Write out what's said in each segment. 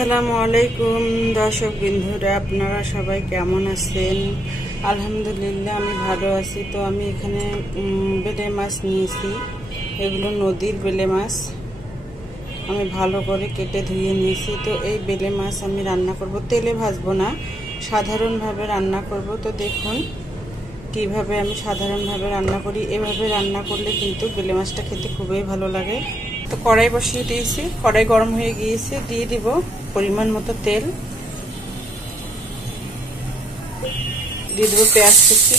আসসালামু আলাইকুম দর্শক বিন্দুরা, আপনারা সবাই কেমন আছেন? আলহামদুলিল্লাহ আমি ভালো আছি। তো আমি এখানে বেলে মাছ নিয়েছি। এগুলো নদীর বেলে মাছ। আমি ভালো করে কেটে ধুয়ে নিয়েছি। তো এই বেলে মাছ আমি রান্না করব, তেলে ভাজবো না, সাধারণভাবে রান্না করব। তো দেখুন কিভাবে আমি সাধারণভাবে রান্না করি। এভাবে রান্না করলে কিন্তু বেলে মাছটা খেতে খুবই ভালো লাগে। তো কড়াই বসিয়ে দিয়েছি, কড়াই গরম হয়ে গিয়েছে। দিয়ে দিব পরিমাণ মতো তেল, দিয়ে দেবো পেঁয়াজ কুচি।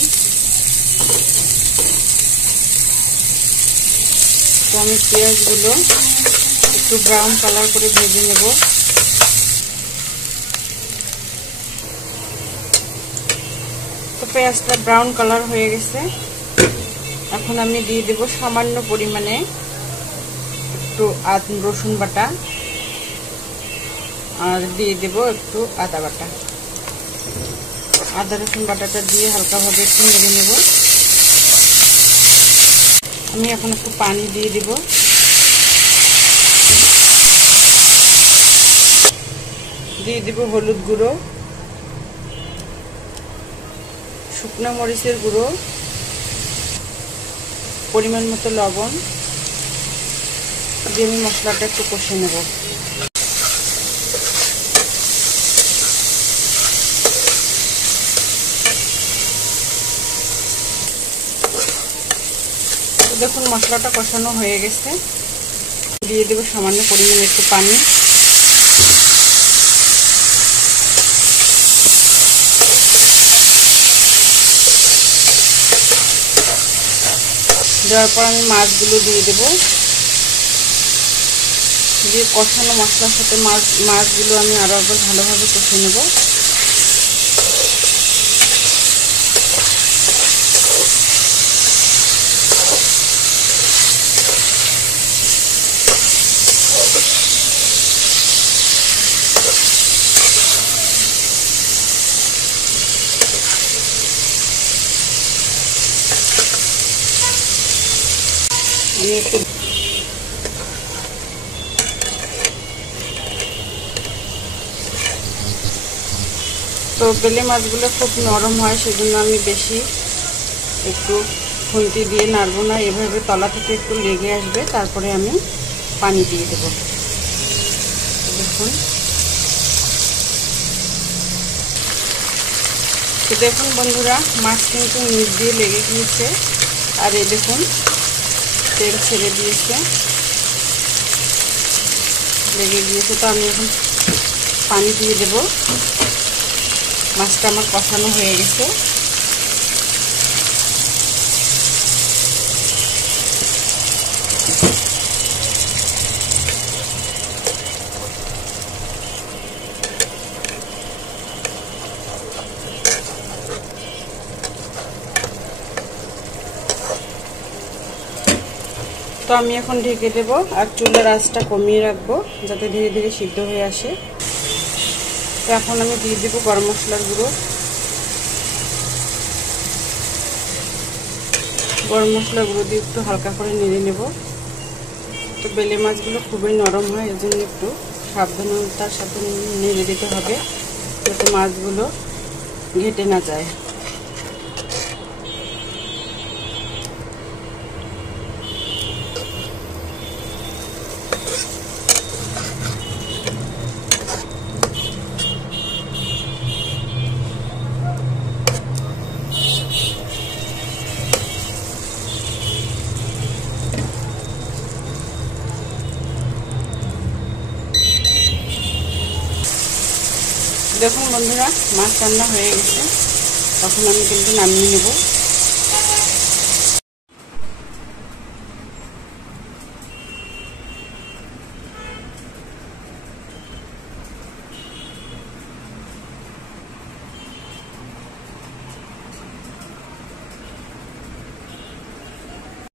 তো আমি পেঁয়াজগুলো একটু ব্রাউন কালার করে ভেজে নেব। তো পেঁয়াজটা ব্রাউন কালার হয়ে গেছে। এখন আমি দিয়ে দেব সামান্য পরিমাণে একটু রসুন বাটা, আর দিয়ে দেব একটু আদা বাটা। আদা রসুন বাটাটা দিয়ে হালকাভাবে একটু নেড়ে নেব। আমি এখন একটু পানি দিয়ে দেব। দিয়ে দেব হলুদ গুঁড়ো, শুকনো মরিচের গুঁড়ো, পরিমাণ মতো লবণ দিয়ে আমি মশলাটা একটু কষে নেব। দেখুন মশলাটা কষানো হয়ে গেছে। দিয়ে দেব সামান্য পরিমাণে একটু পানি। দেওয়ার পর আমি মাছগুলো দিয়ে দেব। দিয়ে কষানো মশলার সাথে মাছগুলো আমি আরো একবার ভালোভাবে কষে নেব। তো বেলে মাছগুলো খুব নরম হয়, সেজন্য আমি বেশি একটু খুন্তি দিয়ে নাড়ব না। এভাবে তলা থেকে একটু লেগে আসবে, তারপরে আমি পানি দিয়ে দেব। দেখুন, তো দেখুন বন্ধুরা, মাছ কিন্তু নিচ দিয়ে লেগে গিয়েছে। আর এই দেখুন তেল ছেড়ে দিয়েছে, লেগে গিয়েছে। তো আমি এখন পানি দিয়ে দেব। মাছটা আমার কষানো হয়ে গেছে। তো আমি এখন ঢেকে দেব, আর চুলার আঁচটা কমিয়ে রাখবো যাতে ধীরে ধীরে সিদ্ধ হয়ে আসে। তো এখন আমি দিয়ে দেব গরম মশলার গুঁড়ো। গরম মশলার গুঁড়ো দিয়ে একটু হালকা করে নেড়ে নেব। তো বেলে মাছগুলো খুবই নরম হয়, এর জন্য একটু সাবধানতার সাথে নেড়ে দিতে হবে যাতে মাছগুলো ঘেটে না যায়। দেখুন বন্ধুরা, মাছ রান্না হয়ে গেছে। তখন আমি কিন্তু নামিয়ে নেব।